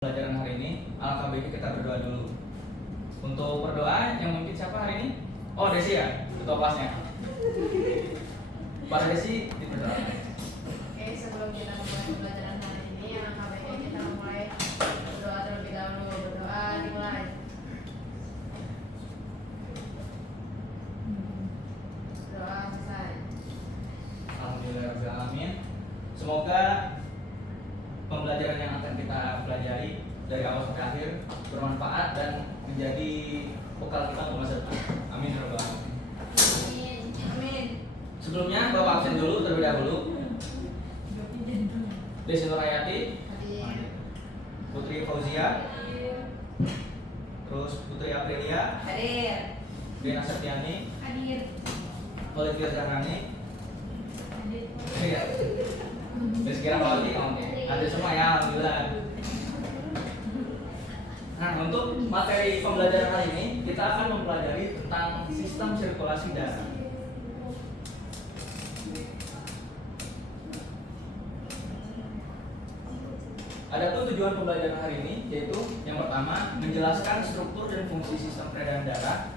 Pelajaran hari ini, alangkah baiknya kita berdoa dulu. Untuk berdoa, yang memimpin siapa hari ini? Oh, Desi ya, ketua kelasnya. Pak Desi, diperdoa. Oke, sebelum kita memulai pembelajaran hari ini, alangkah baiknya kita memulai berdoa terlebih dahulu. Berdoa dimulai. Doa selesai. Alhamdulillahirrahmanirrahim. Semoga pembelajaran yang akan kita pelajari dari awal sampai akhir bermanfaat dan menjadi bekal kita untuk masa depan. Amin ya rabbal alamin. Amin. Amin. Sebelumnya Bapak absen dulu terlebih dahulu. Desi Nurhayati, Hadir. Putri Fauzia, terus Putri Aprilia, Hadir. Dena Septiani, Hadir. Olivia Zahrani, Hadir. ya. Terus kira Fauzi, oke. Ada semua ya, alhamdulillah. Nah, untuk materi pembelajaran hari ini kita akan mempelajari tentang sistem sirkulasi darah. Adapun tujuan pembelajaran hari ini yaitu yang pertama menjelaskan struktur dan fungsi sistem peredaran darah,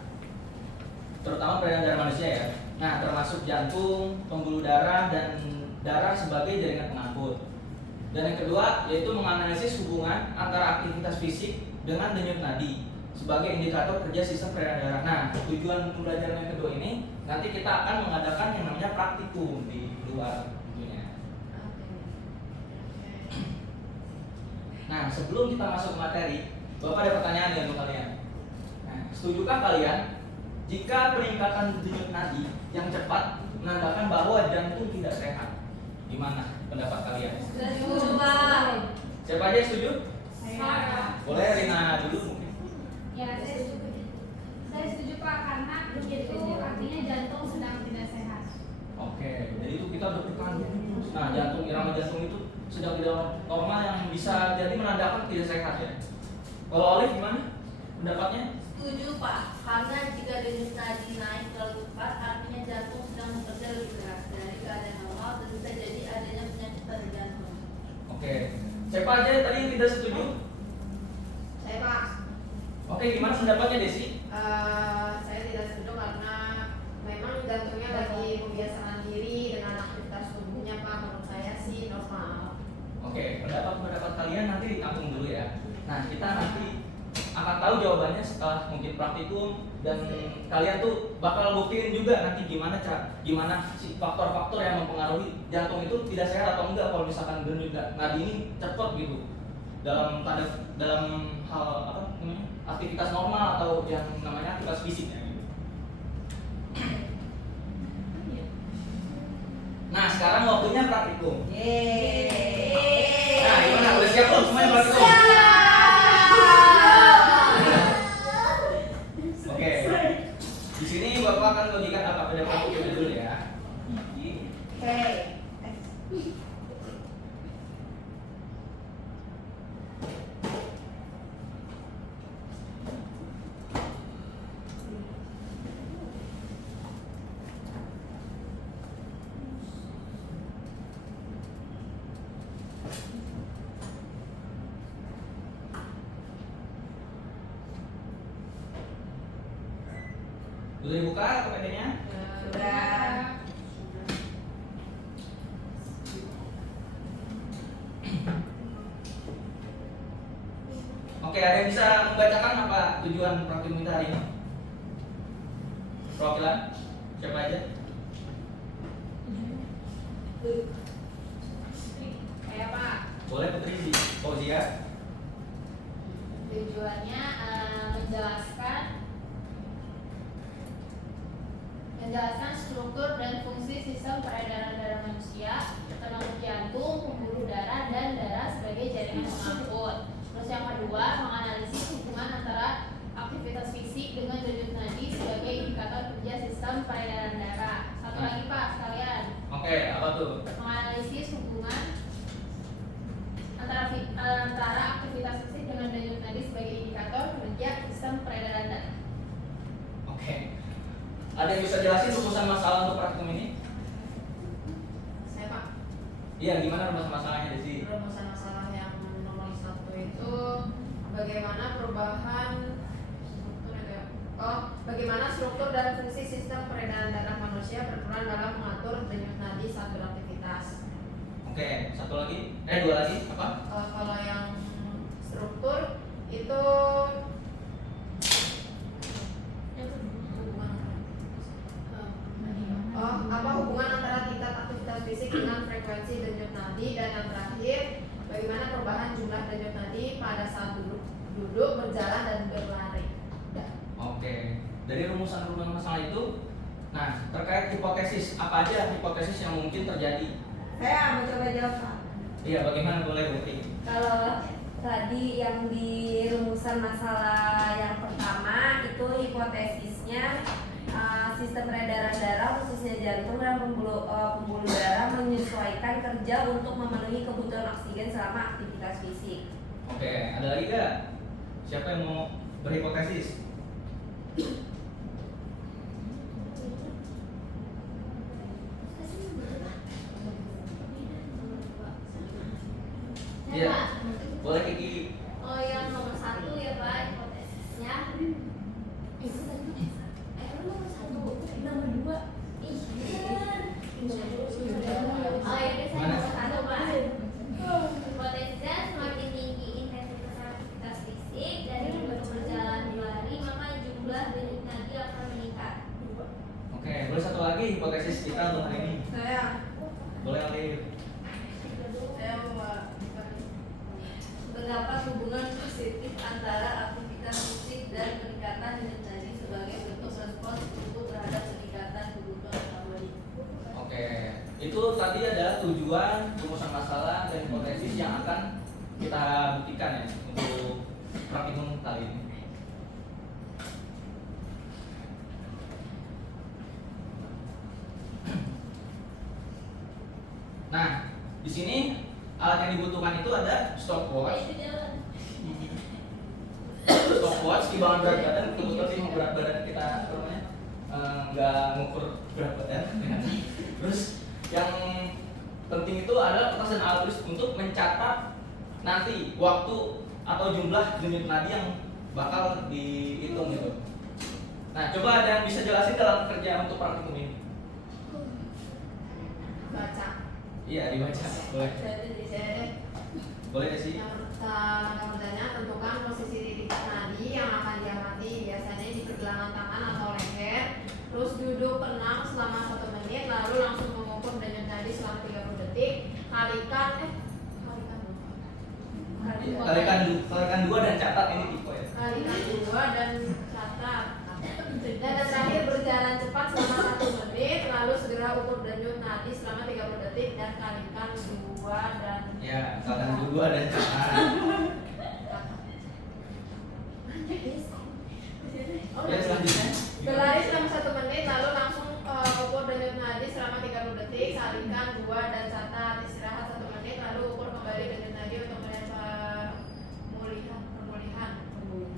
terutama peredaran darah manusia ya. Nah, termasuk jantung, pembuluh darah dan darah sebagai jaringan pengangkut. Dan yang kedua yaitu menganalisis hubungan antara aktivitas fisik dengan denyut nadi sebagai indikator kerja sistem peredaran darah. Nah, tujuan pembelajaran yang kedua ini nanti kita akan mengadakan yang namanya praktikum di luar tentunya. Nah, sebelum kita masuk ke materi, Bapak ada pertanyaan nih untuk kalian. Nah, setujukah kalian jika peningkatan denyut nadi yang cepat menandakan bahwa jantung tidak sehat? Gimana pendapat kalian? Setuju, Pak. Siapa aja yang setuju? Saya. Boleh Rina dulu mungkin. Ya, saya setuju Pak, karena itu artinya jantung sedang tidak sehat. Oke, jadi itu kita bertekan. Nah, jantung, irama jantung itu sedang tidak normal yang bisa jadi menandakan tidak sehat ya. Kalau Olive gimana pendapatnya? Setuju Pak, karena jika denyut nadi naik terlalu cepat, artinya jantung sedang bekerja lebih keras dari keadaan normal dan bisa jadi adanya penyakit pada jantung. Oke, siapa aja tadi yang tidak setuju? Saya, Pak. Oke, gimana pendapatnya Desi? Saya tidak setuju karena memang jantungnya lagi membiasakan diri dengan aktivitas tubuhnya, Pak. Menurut saya sih normal. Oke, pendapat kalian nanti ditampung dulu ya. Nah, kita nanti akan tahu jawabannya setelah mungkin praktikum dan kalian tuh bakal buktiin juga nanti gimana si faktor-faktor yang mempengaruhi jantung itu tidak sehat atau enggak kalau misalkan denyut nadi ini cepat gitu dalam hal apa namanya aktivitas normal atau yang namanya aktivitas fisiknya gitu. Nah, sekarang waktunya praktikum. Nah, gimana? Udah siap belum semuanya praktikum? Oke. Di sini Bapak akan menunjukkan apa pada praktikum dulu ya. Oke. Udah dibuka PPT-nya? Sudah. Oke, ada yang bisa membacakan apa tujuan praktikum kita hari ini? Perwakilan? Siapa aja? Saya, Pak. Boleh Putri Fauzia? Tujuannya menjelaskan struktur dan fungsi sistem peredaran darah manusia, termasuk jantung, pembuluh darah, dan darah sebagai jaringan pengangkut. Terus yang kedua, menganalisis hubungan antara aktivitas fisik dengan denyut nadi sebagai indikator kerja sistem peredaran darah. Satu lagi Pak, sekalian. Oke, apa tuh? Menganalisis hubungan antara aktivitas fisik dengan denyut nadi sebagai indikator kerja sistem peredaran darah. Oke. Ada yang bisa jelasin rumusan masalah untuk praktikum ini? Saya, Pak. Iya, gimana rumusan masalahnya Desi? Rumusan masalah yang nomor 1 itu perubahan bagaimana struktur dan fungsi sistem peredaran darah manusia berperan dalam mengatur denyut nadi saat beraktivitas. Oke, satu lagi, dua lagi apa? Kalau yang struktur itu hubungan antara tingkat aktivitas fisik dengan frekuensi denyut nadi, dan yang terakhir bagaimana perubahan jumlah denyut nadi pada saat duduk, berjalan dan berlari. Oke, dari rumusan-rumusan masalah itu, nah terkait hipotesis, apa aja hipotesis yang mungkin terjadi? Saya mau coba jawab, Pak. Iya, bagaimana boleh Putri? Kalau tadi yang di rumusan masalah yang pertama itu hipotesisnya sistem peredaran darah khususnya jantung dan pembuluh darah menyesuaikan kerja untuk memenuhi kebutuhan oksigen selama aktivitas fisik. Oke, ada lagi gak? Siapa yang mau berhipotesis? Iya, boleh Kiki. Oh, yang nomor 1 ya Pak, hipotesisnya. Nomor 1, nomor 2. Ih, bener. Oh, ini saya nomor 1 Pak. Hipotesisnya semakin tinggi intensitas aktivitas fisik dan berjalan berlari, maka jumlah denyut nadi akan meningkat. Oke, boleh satu lagi hipotesis kita untuk hari ini. Saya Boleh Alif. Terdapat hubungan positif antara aktivitas fisik dan peningkatan denyut nadi sebagai bentuk respons tubuh terhadap peningkatan kebutuhan metaboli. Oke, itu tadi adalah tujuan, rumusan masalah, dan hipotesis yang akan kita buktikan ya untuk praktikum kali ini. Nah, di sini alat yang dibutuhkan itu ada stopwatch. Stopwatch, timbangan berat badan, kebetulan sih berat badan kita nggak ngukur berat badan. Terus yang penting itu adalah kertas dan alat tulis untuk mencatat nanti waktu atau jumlah denyut nadi yang bakal dihitung gitu. Nah, coba ada yang bisa jelasin dalam kerja untuk praktikum ini? Baca. Iya, dibaca. Boleh. Boleh gak sih? Yang pertama, tentukan posisi titik nadi yang akan diamati, biasanya di pergelangan tangan atau leher. Terus duduk tenang selama 1 menit, lalu langsung mengukur denyut nadi selama 30 detik. Kalikan 2 dan catat, ini tipe ya. Kalikan 2 dan catat. Dan yang terakhir berjalan cepat selama 1 menit, lalu segera ukur denyut nadi selama 30 detik dan kalikan 2 dan Ya, kalikan 2 dan catat. Ya, selanjutnya. Berlari selama 1 menit, lalu langsung ukur denyut nadi selama 30 detik, kalikan 2 dan catat. Istirahat 1 menit, lalu ukur kembali denyut nadi untuk melihat pemulihan.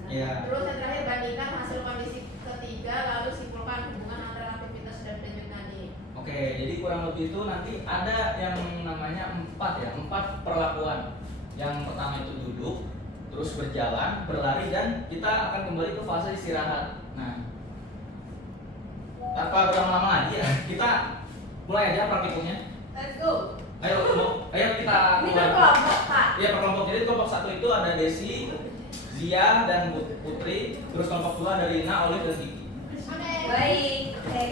Ya. Terus yang terakhir bandingkan hasil kondisi ketiga, lalu simpulkan hubungan antara aktivitas dan denyut nadi. Oke, jadi kurang lebih itu nanti ada yang namanya 4 perlakuan. Yang pertama itu duduk, terus berjalan, berlari, dan kita akan kembali ke fase istirahat. Nah, tanpa berlama-lama lagi ya, kita mulai aja praktikumnya. let's go. Ayo kita Ini mulai. berkelompok, Pak. Iya, per kelompok. Jadi kelompok 1 itu ada Desi, Zia, dan Putri. Terus kelompok 2 ada Lina, Olive, dan Kiki. Baik. Oke.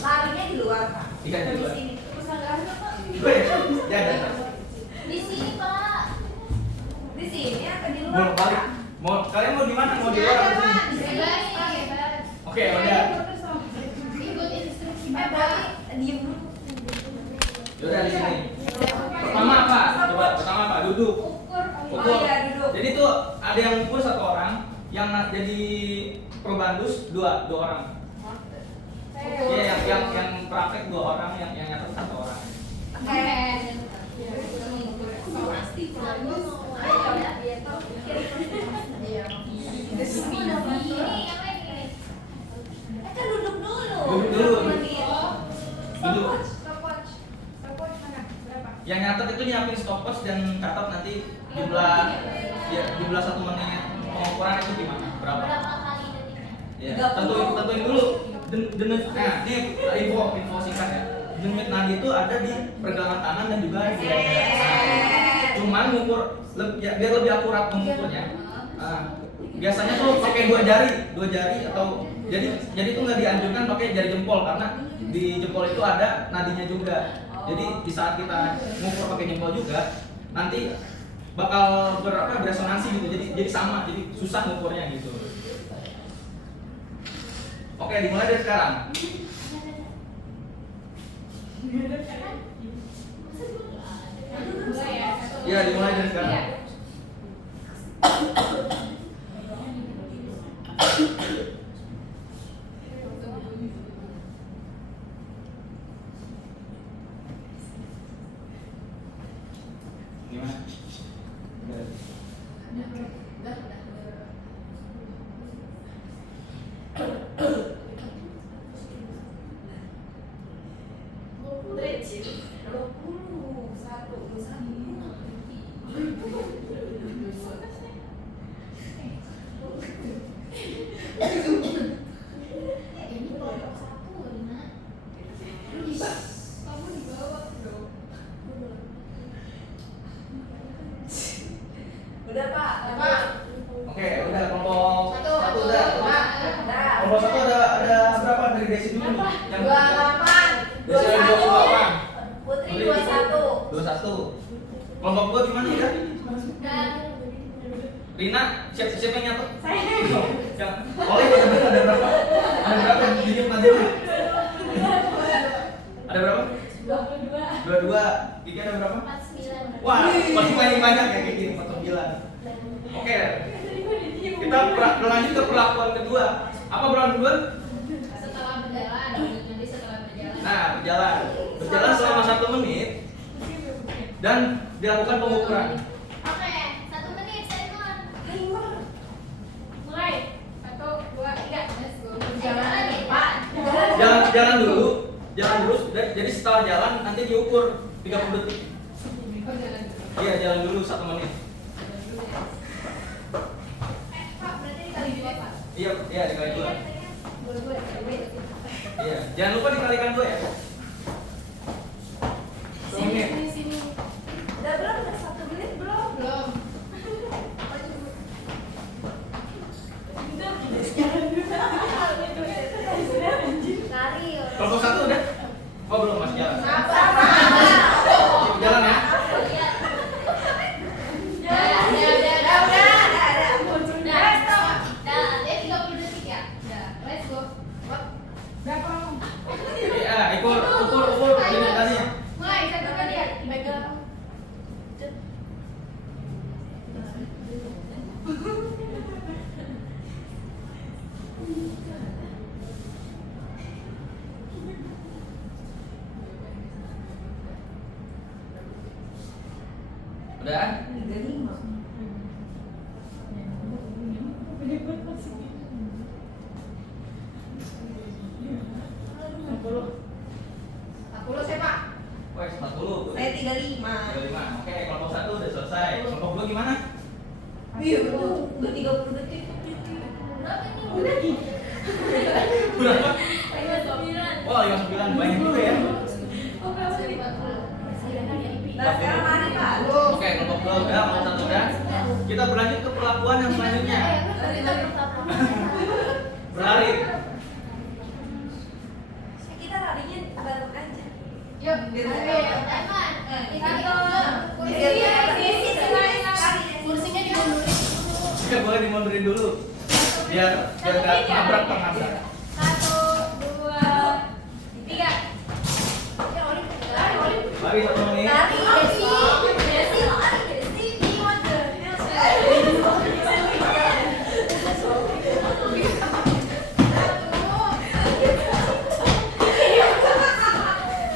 Larinya di luar, Pak. Iya, di luar. sini. Ya, dan Di sini Pak. Di sini atau di luar? mau balik. Kalian mau di mana? Mau di luar atau di sini? Bebas Pak, bebas. Oke, udah. Ikut instruksi Berarti Bapak. diem dulu. Yaudah di sini. Pertama apa? Coba pertama apa? Duduk. Ukur. Ukur. Oh iya, duduk. Jadi tuh ada yang ukur 1 orang, yang jadi probandus 2 orang. Iya, yang praktek 2 orang, yang nyatet 1 orang. Oke. Pasti kalau mau ya biar tahu pikir. Iya. Ini apa ini? Kan duduk dulu. Duduk dulu. Duduk. Stopwatch mana? Berapa? Yang nyatet itu nyiapin stopwatch dan catat nanti jumlah 1 menit pengukuran itu gimana? Berapa? Berapa kali detiknya? Ya, tentuin dulu. Nah, ini info singkat ya. Denyut nadi itu ada di pergelangan tangan dan juga di dada. Cuman ngukur biar lebih akurat mengukurnya. Biasanya tuh pakai dua jari atau jadi tuh nggak dianjurkan pakai jari jempol karena di jempol itu ada nadinya juga. Jadi di saat kita ngukur pakai jempol juga nanti bakal beresonansi gitu. Jadi sama, jadi susah ngukurnya gitu. Oke, dimulai dari sekarang. Mulai ya. Iya, dimulai dari sekarang. Iya. Gimana? Ini kelompok 1, Rina. Kamu di bawah dong. Udah Pak. Oke, udah kelompok satu udah. Udah. Kelompok satu ada berapa dari desi dulu nih? Yang 28, desi yang 28. Putri 21. 21. Kelompok gua gimana ya? Dan Rina, siapa yang nyatet? Saya. Yang oleh ada berapa? Ada berapa yang didiam tadi? Ada berapa? 22. 22. Kiki ada berapa? 49. Wah, pasti paling banyak ya kayak gini 49. Oke. Kita berlanjut ke perlakuan kedua. Apa perlakuan kedua? Setelah berjalan, nanti setelah berjalan. Nah, berjalan selama 1 menit dan dilakukan pengukuran. Oke, 1 menit, timer. Mulai. 1, 2, 3. Let's go. Jalan nih, Pak. Jalan dulu. Jadi setelah jalan nanti diukur 30 detik. Iya, jalan dulu 1 menit. Pak, berarti dikali 2, Pak. Iya, dikali 2. Boleh. Iya, jangan lupa dikalikan 2 ya. 1 menit. Sini. Udah belum? Udah 1 menit belum? Belum. Lari. Kelompok 1 udah? Oh, belum, masih jalan. Sabar. Jalan ya. Iya, ukur denyut nadinya. Udah? Wes, 40. Saya 35. 35. Oke, kelompok 1 udah selesai. Kelompok 2 gimana? Iya betul. Udah 30 detik. Berapa? Wah, 59 banyak juga ya. Nah sekarang lari Pak. Oke, kelompok 2 udah, kelompok 1 udah. Kita berlanjut ke perlakuan yang selanjutnya. Berlari. Kita larinya bareng aja. Yuk, kursinya dimundurin. Ya, boleh dimundurin dulu. Biar nggak nabrak. 1, 2, 3. Lari 1 menit. Lari Desi. Desi lari Desi.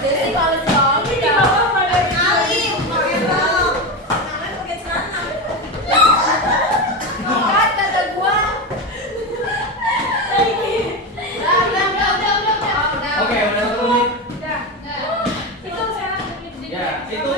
Desi kalau jauh di bawah pada kali pakai balok. Kalian pakai celana. Kan kata gua. Oke, udah 1 menit. Itu sekarang Ya, itu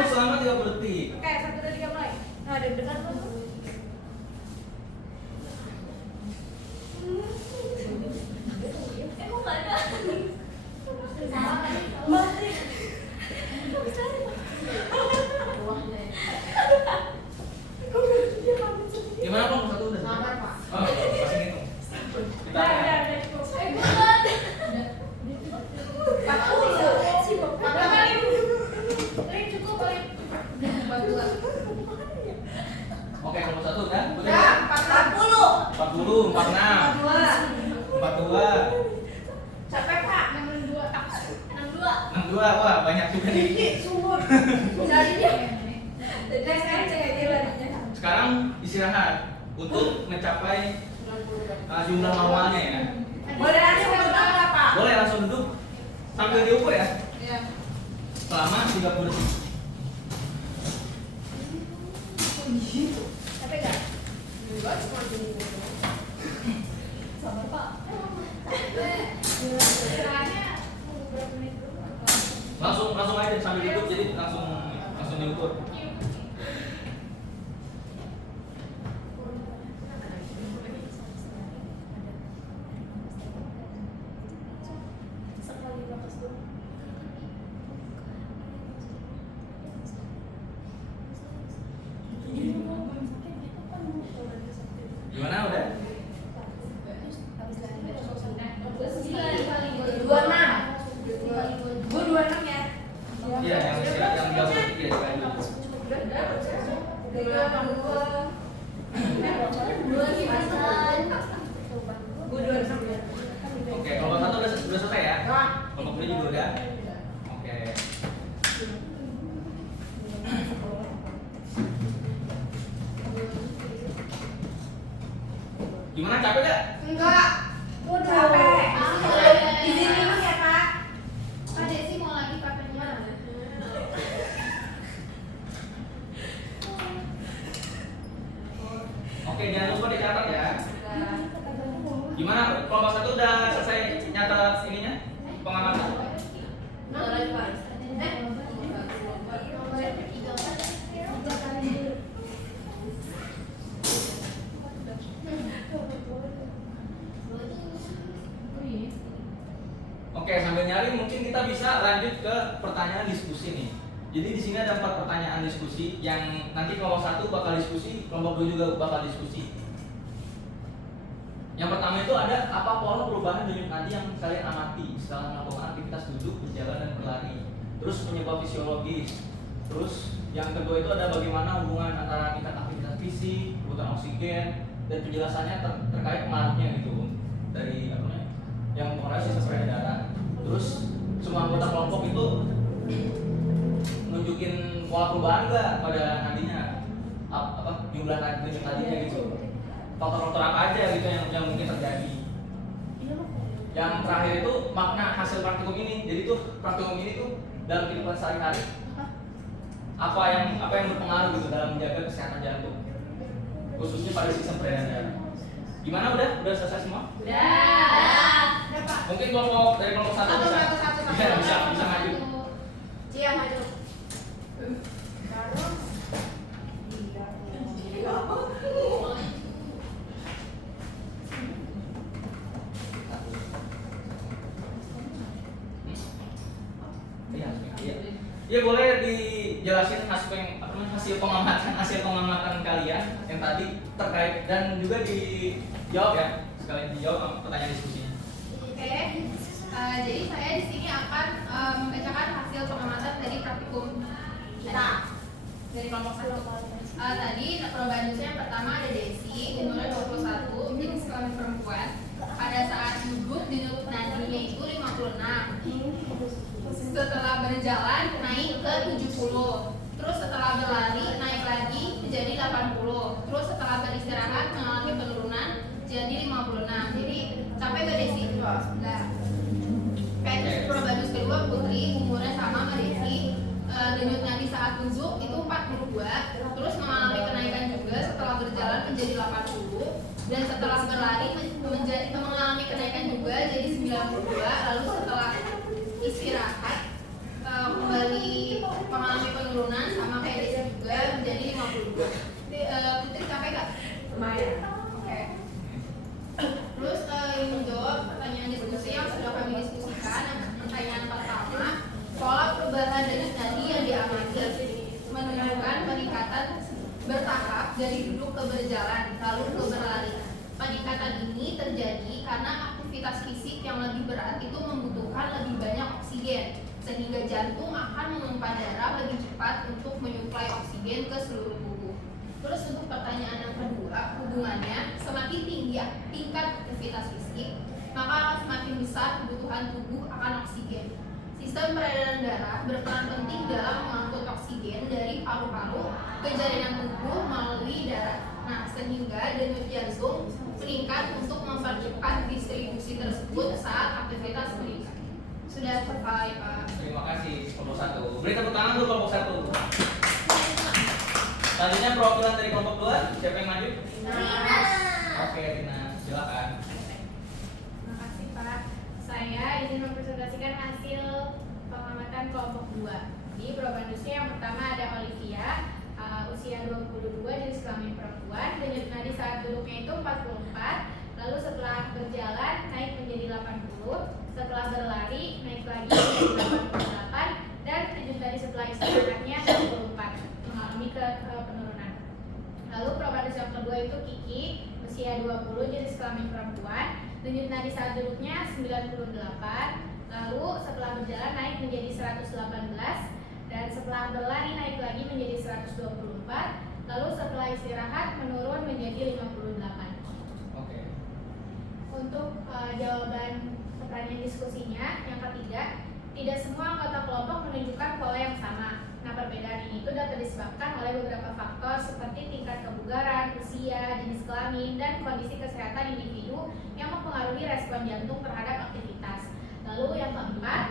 46, 42, Capek Pak. 62. 62. Wah, banyak juga nih. Sumur. Sekarang istirahat untuk mencapai jumlah normalnya ya. Boleh langsung duduk nggak Pak? Boleh langsung duduk sambil diukur ya. Iya. Selama 30 detik. Capek nggak? Enggak, cuma gini. Sabar Pak. Langsung aja sambil duduk, jadi langsung diukur. Gimana udah? 26. Gue 26 ya. Iya, yang istirahat yang 30 detik ya dilanjut. Gue 26 ya. Oke, kelompok 1 udah selesai ya? Kelompok 2 juga udah? Oke. Gimana, capek gak? Enggak. Gue capek. Ah, Izin minum ya Pak. Pak Desi mau lagi papernya. Oke, jangan lupa dicatat ya. Gimana, kelompok 1 udah selesai nyatat ininya? Pengamatan? Boleh Pak. Oke, sambil nyari mungkin kita bisa lanjut ke pertanyaan diskusi nih. Jadi di sini ada 4 pertanyaan diskusi yang nanti kelompok 1 bakal diskusi, kelompok 2 juga bakal diskusi. Yang pertama itu ada apa pola perubahan denyut nadi yang kalian amati setelah melakukan aktivitas duduk, berjalan dan berlari. Terus penyebab fisiologis. Terus yang kedua itu ada bagaimana hubungan antara tingkat aktivitas fisik, kebutuhan oksigen, dan penjelasannya terkait pengaruhnya gitu dari apa namanya yang mempengaruhi sistem peredaran darah. Terus semua anggota kelompok itu nunjukin pola perubahan nggak pada nadinya, apa jumlah nadinya gitu, faktor-faktor apa aja gitu yang mungkin terjadi. Yang terakhir itu makna hasil praktikum ini. Jadi tuh praktikum ini tuh dalam kehidupan sehari-hari apa yang berpengaruh gitu dalam menjaga kesehatan jantung, khususnya pada sistem peredaran darah. Gimana, udah selesai semua? Udah. Mungkin kelompok dari kelompok 1 bisa Satu. bisa maju. Cia maju. Iya, boleh dijelasin hasil pengamatan kalian yang tadi terkait dan juga dijawab ya, sekalian dijawab pertanyaan diskusinya. Oke. Jadi saya di sini akan membacakan hasil pengamatan dari praktikum kita dari kelompok 1. Tadi perubahan usia yang pertama ada Desi, umurnya 21, jenis kelamin perempuan. Pada saat duduk denyut nadinya itu 56. Setelah berjalan naik ke 70. Terus setelah berlari naik lagi menjadi 80. Terus setelah beristirahat mengalami penurunan jadi 56. Jadi capek gak Desi? Enggak. Terus perubahan kedua Putri, umurnya sama Desi. Denyut nadi saat duduk itu 42. Terus mengalami kenaikan juga setelah berjalan menjadi 80. Dan setelah berlari mengalami kenaikan juga jadi 92. Lalu setelah istirahat kembali mengalami penurunan sama kayak Desi juga menjadi 52. Putri capek gak? Lumayan. Oke. Terus yang menjawab pertanyaan diskusi yang sudah kami diskusikan. Yang pertanyaan pertama, pola perubahan denyut nadi yang diamati menunjukkan peningkatan bertahap dari duduk ke berjalan lalu ke berlari. Peningkatan ini terjadi karena aktivitas fisik yang lebih berat itu membutuhkan lebih banyak oksigen, sehingga jantung akan memompa darah lebih cepat untuk menyuplai oksigen ke seluruh tubuh. Terus untuk pertanyaan yang kedua, hubungannya semakin tinggi tinggi tingkat aktivitas fisik, maka akan semakin besar kebutuhan tubuh akan oksigen. Sistem peredaran darah berperan penting dalam mengangkut oksigen dari paru-paru ke jaringan tubuh melalui darah. Nah, sehingga denyut jantung meningkat untuk mempercepat distribusi tersebut saat aktivitas meningkat. Sudah selesai, Pak. Terima kasih kelompok 1. Beri tepuk tangan untuk kelompok 1. Selanjutnya perwakilan dari kelompok 2, siapa yang maju? Oke, Tina, silakan. Terima kasih, Pak. Saya izin mempresentasikan hasil pengamatan kelompok 2. Di perubahan usia yang pertama ada Olivia, usia 22, jenis kelamin perempuan, denyut nadi saat duduknya itu 44, lalu setelah berjalan naik menjadi 80, setelah berlari naik lagi menjadi 88, dan denyut nadi setelah istirahatnya 64, mengalami penurunan. Lalu perubahan usia yang kedua itu Kiki, usia 20, jenis kelamin perempuan, denyut nadi saat duduknya 98, lalu setelah berjalan naik menjadi 118, dan setelah berlari naik lagi menjadi 124, lalu setelah istirahat menurun menjadi 58. Oke. Untuk jawaban pertanyaan diskusinya, yang ketiga, tidak semua anggota kelompok menunjukkan pola yang sama. Nah, perbedaan ini itu dapat disebabkan oleh beberapa faktor seperti tingkat kebugaran, usia, jenis kelamin, dan kondisi kesehatan individu yang mempengaruhi respon jantung terhadap aktivitas. Lalu yang keempat,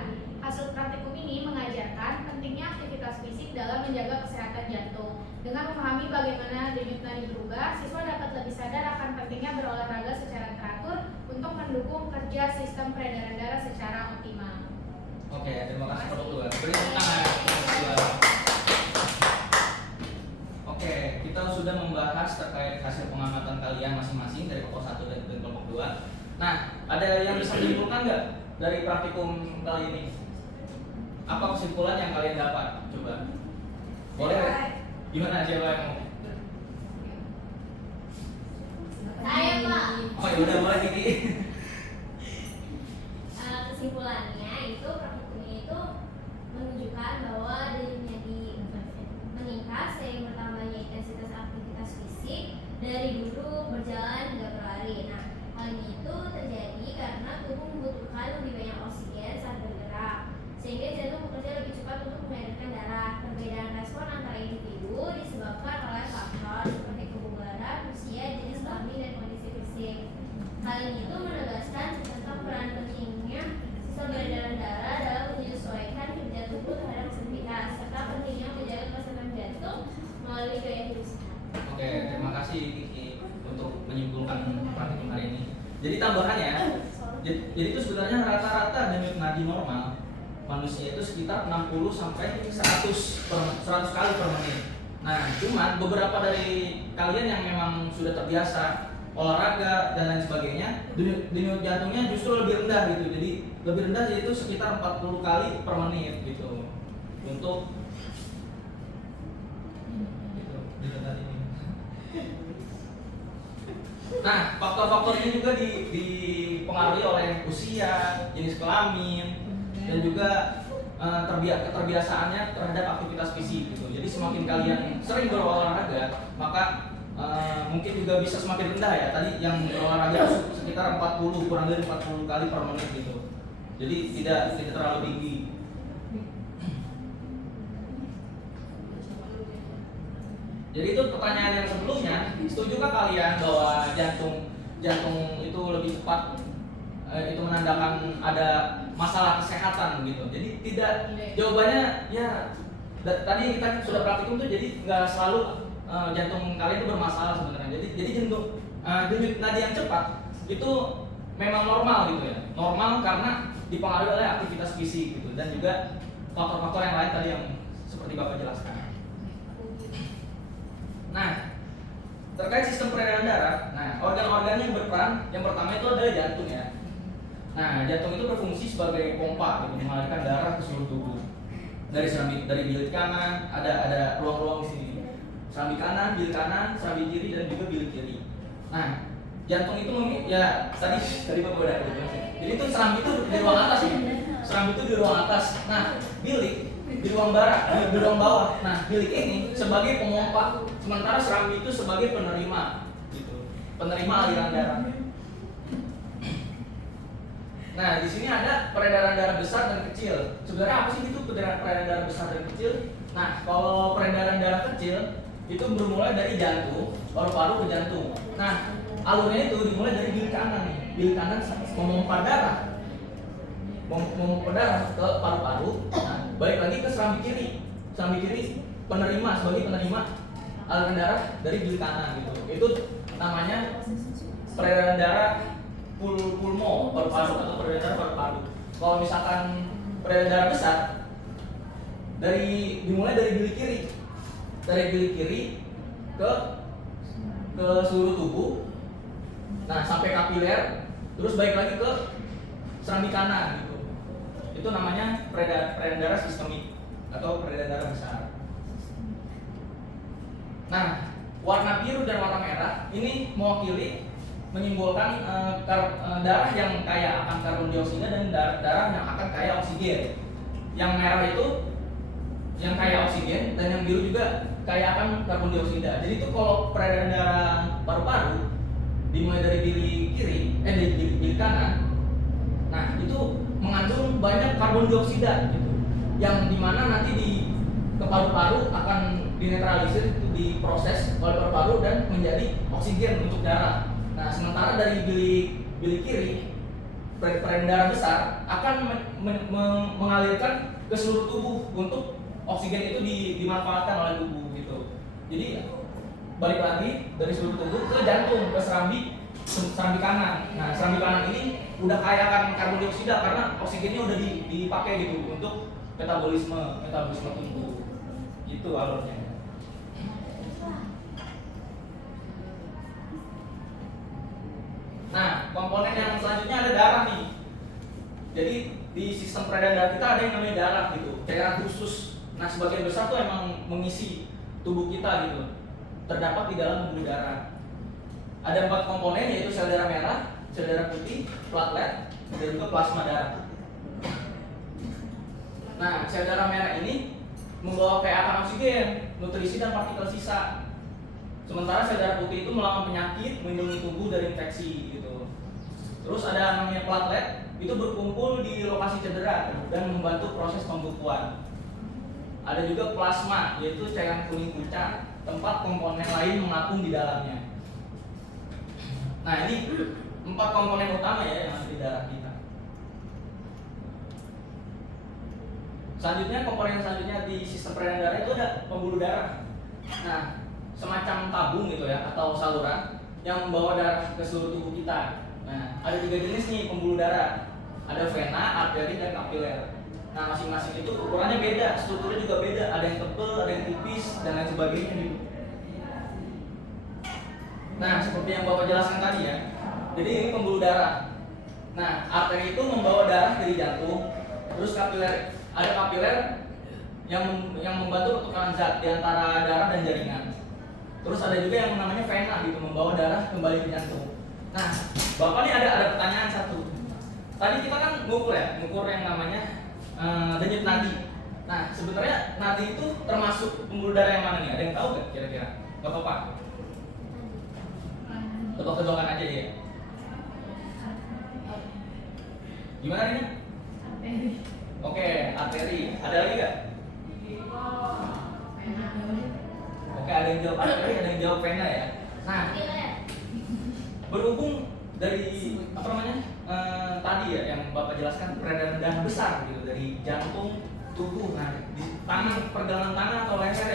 hasil praktikum ini mengajarkan pentingnya aktivitas fisik dalam menjaga kesehatan jantung. Dengan memahami bagaimana denyut nadi berubah, siswa dapat lebih sadar akan pentingnya berolahraga secara teratur untuk mendukung kerja sistem peredaran darah secara optimal. Oke, terima kasih kelompok 2. Beri tepuk tangan kelompok 2. Oke, kita sudah membahas terkait hasil pengamatan kalian masing-masing dari kelompok 1 dan kelompok 2. Nah, ada yang bisa menyimpulkan nggak dari praktikum kali ini? Apa kesimpulan yang kalian dapat? Coba. Boleh? Gimana, siapa yang mau? Saya, Pak. Oh ya udah, boleh Kiki. Kesimpulannya itu praktikum ini itu menunjukkan bahwa denyut nadi meningkat seiring bertambahnya intensitas aktivitas fisik dari duduk, berjalan hingga berlari. Nah, hal ini itu terjadi karena tubuh membutuhkan lebih banyak oksigen saat bergerak, sehingga jantung bekerja lebih cepat untuk mengedarkan darah. Perbedaan respon antara individu disebabkan oleh faktor seperti kebugaran, usia, jenis kelamin, dan kondisi fisik. Hal ini itu menegaskan tentang peran pentingnya sistem peredaran darah dalam menyesuaikan kerja tubuh terhadap aktivitas, serta pentingnya menjaga kesehatan jantung melalui gaya hidup sehat. Oke, terima kasih Kiki untuk menyimpulkan praktikum hari ini. Jadi tambahannya, jadi itu sebenarnya rata-rata denyut nadi normal manusia itu sekitar 60 sampai 100 kali per menit. Nah, cuman beberapa dari kalian yang memang sudah terbiasa olahraga dan lain sebagainya, denyut jantungnya justru lebih rendah gitu. Jadi lebih rendah yaitu sekitar 40 kali per menit gitu. Untuk gitu, denyut nadi ini. Nah, faktor-faktor ini juga dipengaruhi oleh usia, jenis kelamin, dan juga keterbiasaannya terhadap aktivitas fisik gitu. Jadi semakin kalian sering berolahraga, maka mungkin juga bisa semakin rendah ya. Tadi yang berolahraga sekitar 40, kurang dari 40 kali per menit gitu. Jadi tidak terlalu tinggi. Jadi itu pertanyaan yang sebelumnya, setujukah kalian bahwa jantung itu lebih cepat itu menandakan ada masalah kesehatan gitu? Jadi tidak, jawabannya ya tadi kita sudah praktikum tuh, jadi nggak selalu jantung kalian itu bermasalah sebenarnya. Jadi denyut nadi yang cepat itu memang normal gitu ya, normal karena dipengaruhi oleh aktivitas fisik gitu, dan juga faktor-faktor yang lain tadi yang seperti Bapak jelaskan. Nah, terkait sistem peredaran darah, nah organ-organ yang berperan yang pertama itu adalah jantung ya. Nah, jantung itu berfungsi sebagai pompa gitu, mengalirkan darah ke seluruh tubuh. Dari bilik kanan, ada ruang-ruang di sini. Serambi kanan, bilik kanan, serambi kiri, dan juga bilik kiri. Nah, jantung itu ya tadi Bapak udah jelasin. Jadi itu serambi itu di ruang atas ya. Serambi itu di ruang atas. Nah, bilik di ruang bawah. Nah, bilik ini sebagai pemompa, sementara serambi itu sebagai penerima gitu. penerima aliran darah. Nah, di sini ada peredaran darah besar dan kecil. Sebenarnya apa sih itu peredaran darah besar dan kecil? Nah, kalau peredaran darah kecil itu bermula dari jantung, paru-paru ke jantung. Nah, alurnya itu dimulai dari bilik kanan nih. Bilik kanan memompa darah, memompa darah ke paru-paru. Nah, balik lagi ke serambi kiri. Serambi kiri penerima sebagai penerima aliran darah dari bilik kanan gitu. Itu namanya peredaran darah pulmo paru-paru atau peredaran paru-paru. Kalau misalkan peredaran darah besar dimulai dari bilik kiri. Dari bilik kiri ke seluruh tubuh. Nah, sampai kapiler, terus balik lagi ke serambi kanan gitu. Itu namanya peredaran darah sistemik atau peredaran darah besar. Nah, warna biru dan warna merah ini mewakili menyimbolkan darah yang kaya akan karbon dioksida dan darah yang akan kaya oksigen. Yang merah itu yang kaya oksigen dan yang biru juga kaya akan karbon dioksida. Jadi itu kalau peredaran darah paru-paru dimulai dari bilik kiri, dari bilik kanan. Nah, itu mengandung banyak karbon dioksida gitu. Yang dimana nanti ke paru-paru akan dinetralisir, itu diproses oleh paru-paru dan menjadi oksigen untuk darah. Nah, sementara dari bilik kiri peredaran darah besar akan mengalirkan ke seluruh tubuh untuk oksigen itu dimanfaatkan oleh tubuh gitu. Jadi balik lagi dari seluruh tubuh ke jantung, ke serambi kanan. Nah, serambi kanan ini udah kaya akan karbon dioksida karena oksigennya udah dipakai gitu untuk metabolisme tubuh. Gitu alurnya. Nah, komponen yang selanjutnya ada darah nih. Jadi di sistem peredaran darah kita ada yang namanya darah gitu, cairan khusus. Nah, sebagian besar tuh emang mengisi tubuh kita gitu, terdapat di dalam pembuluh darah. Ada 4 komponen, yaitu sel darah merah, sel darah putih, platelet, dan juga plasma darah. Nah, sel darah merah ini membawa kayak oksigen, nutrisi dan partikel sisa. Sementara sel darah putih itu melawan penyakit, melindungi tubuh dari infeksi gitu. Terus ada namanya platelet, itu berkumpul di lokasi cedera dan membantu proses pembekuan. Ada juga plasma, yaitu cairan kuning pucat, tempat komponen lain mengapung di dalamnya. Nah, ini 4 komponen utama ya yang ada di darah kita. Selanjutnya, komponen selanjutnya di sistem peredaran darah itu ada pembuluh darah. Nah, semacam tabung gitu ya, atau saluran yang membawa darah ke seluruh tubuh kita. Nah, ada 3 jenis nih pembuluh darah. Ada vena, arteri, dan kapiler. Nah, masing-masing itu ukurannya beda, strukturnya juga beda. Ada yang tebal, ada yang tipis, dan lain sebagainya gitu. Nah, seperti yang Bapak jelaskan tadi ya. Jadi ini pembuluh darah. Nah, arteri itu membawa darah dari jantung. Terus kapiler, ada kapiler yang membantu pertukaran zat di antara darah dan jaringan. Terus ada juga yang namanya vena gitu, membawa darah kembali ke jantung. Nah, Bapak nih ada pertanyaan satu. Tadi kita kan ngukur yang namanya denyut nadi. Nah, sebenarnya nadi itu termasuk pembuluh darah yang mana nih? Ada yang tahu nggak kira-kira? Bapak? Tebak-tebakan aja ya. Gimana ini? Arteri. Oke, arteri. Ada lagi nggak? Oke, ada yang jawab arteri, ada yang jawab vena ya. Nah, berhubung dari tadi ya yang Bapak jelaskan peredaran darah besar gitu dari jantung tubuh. Nah, di pergelangan tangan atau leher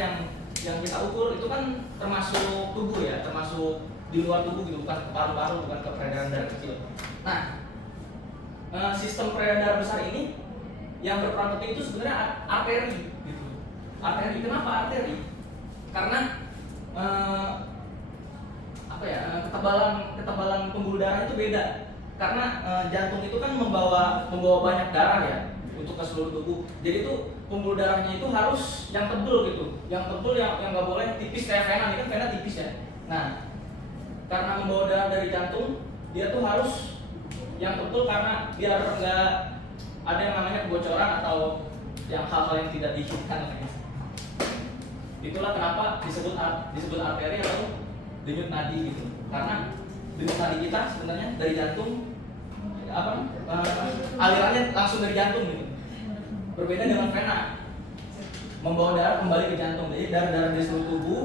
yang kita ukur itu kan termasuk tubuh ya, termasuk di luar tubuh gitu, bukan ke paru-paru, bukan ke peredaran darah kecil. Nah, sistem peredaran darah besar ini yang berperan penting itu sebenarnya arteri gitu. Arteri, kenapa arteri? Karena ketebalan pembuluh darah itu beda. Karena jantung itu kan membawa banyak darah ya untuk ke seluruh tubuh. Jadi itu pembuluh darahnya itu harus yang tebel gitu, yang tebel yang nggak boleh tipis kayak vena. Ini kan vena tipis ya. Nah, karena membawa darah dari jantung, dia tuh harus yang tebel karena biar nggak ada yang namanya kebocoran atau yang hal-hal yang tidak diinginkan. Itulah kenapa disebut arteri atau denyut nadi gitu. Karena denyut nadi kita sebenarnya dari jantung alirannya langsung dari jantung gitu. Berbeda dengan vena, membawa darah kembali ke jantung. Jadi darah-darah dari seluruh tubuh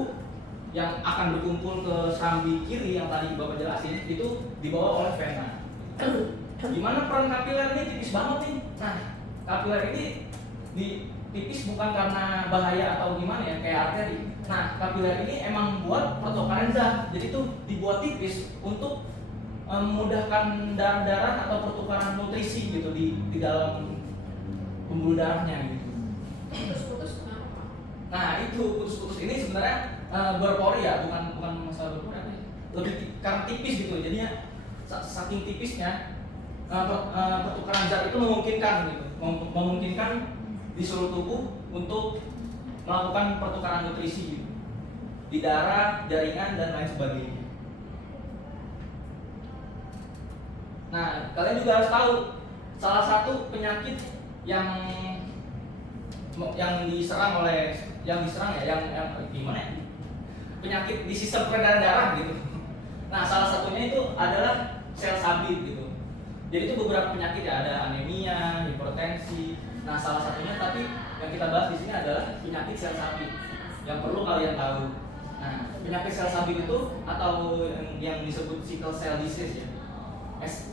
yang akan berkumpul ke serambi kiri yang tadi Bapak jelasin itu dibawa oleh vena. Gimana peran kapiler ini tipis banget nih. Nah, kapiler ini tipis bukan karena bahaya atau gimana ya kayak arteri. Nah, kapiler ini emang buat pertukaran zat. Jadi itu dibuat tipis untuk memudahkan darah-darah atau pertukaran nutrisi gitu di dalam pembuluh darahnya gitu. Putus-putus kenapa Pak? Nah, itu putus-putus ini sebenarnya berpori ya, bukan masalah berpori ya. Lebih karena tipis gitu. Jadinya saking tipisnya pertukaran zat itu memungkinkan gitu. Memungkinkan di seluruh tubuh untuk melakukan pertukaran nutrisi gitu. Di darah, jaringan dan lain sebagainya. Nah, kalian juga harus tahu salah satu penyakit yang diserang yang gimana ya? Penyakit di sistem peredaran darah gitu. Nah, salah satunya itu adalah sel sabit gitu. Jadi itu beberapa penyakit ya, ada anemia, hipertensi. Nah, salah satunya tapi yang kita bahas di sini adalah penyakit sel sabit yang perlu kalian tahu. Nah, penyakit sel sabit itu atau yang disebut sickle cell disease ya.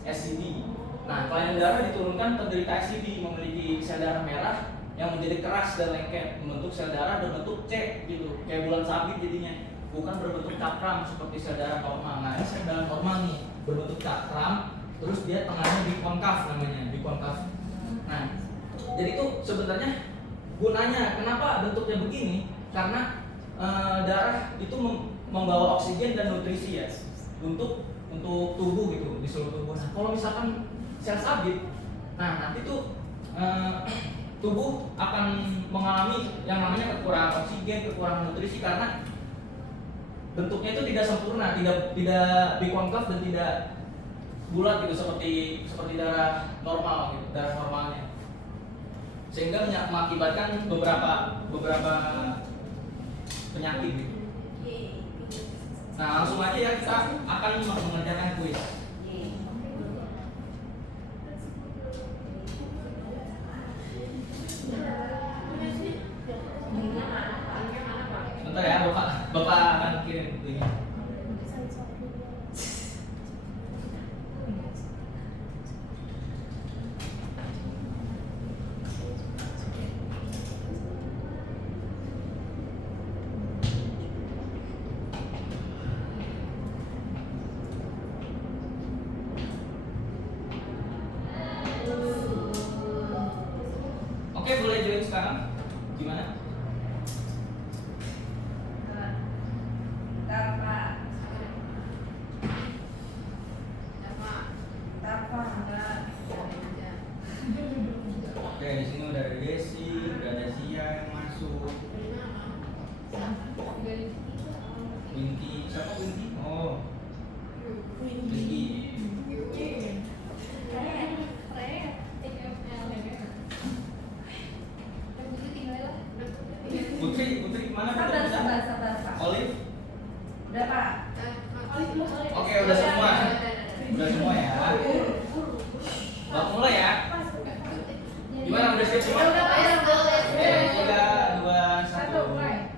SCD. Nah, kelainan darah diturunkan penderita SCD memiliki sel darah merah yang menjadi keras dan lengket, membentuk sel darah berbentuk C gitu, kayak bulan sabit jadinya, bukan berbentuk cakram seperti sel darah normal. Nah, ini sel darah normal nih, berbentuk cakram, terus dia tengahnya bikonkav namanya, bikonkav. Nah, jadi itu sebenarnya gunanya kenapa bentuknya begini? Karena darah itu membawa oksigen dan nutrisi ya untuk tubuh gitu di seluruh tubuh. Nah, kalau misalkan sel sabit, nah nanti tuh tubuh akan mengalami yang namanya kekurangan oksigen, kekurangan nutrisi karena bentuknya itu tidak sempurna, tidak bikonkav dan tidak bulat gitu seperti darah normal gitu, darah normalnya. Sehingga mengakibatkan beberapa penyakit gitu. Nah, langsung aja ya kita akan mengerjakan kuis. Bentar ya, Bapak akan kirim kuisnya. Oke, boleh join sekarang. Gimana? Oke, di sini udah ada Desi, udah ada Sia yang masuk. Winky, siapa Winky? Oh, Winky. Putri mana? Sabar Pak. Olive? Udah Pak. Oke, udah semua. Udah semua ya. Bapak mulai ya. Gimana, udah siap semua? Udah, Pak, ya, boleh. Oke, 3, 2, 1.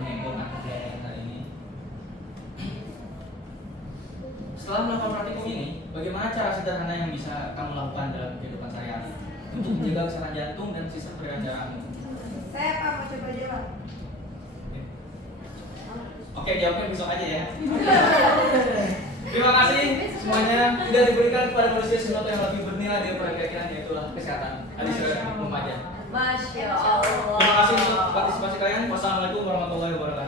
menghebohkan kalian hari ini. Setelah melakukan praktikum ini, bagaimana cara sederhana yang bisa kamu lakukan dalam kehidupan sehari-hari untuk menjaga kesehatan jantung dan sistem peredaran darahmu? Saya apa mau coba jawab? Oke, jawabnya besok aja ya. Terima kasih semuanya sudah diberikan kepada manusia sesuatu yang lebih bernilai daripada keyakinan, yaitu kesehatan. Tadi sudah remaja. Masya Allah. Terima kasih untuk partisipasi kalian. Wassalamualaikum warahmatullahi wabarakatuh.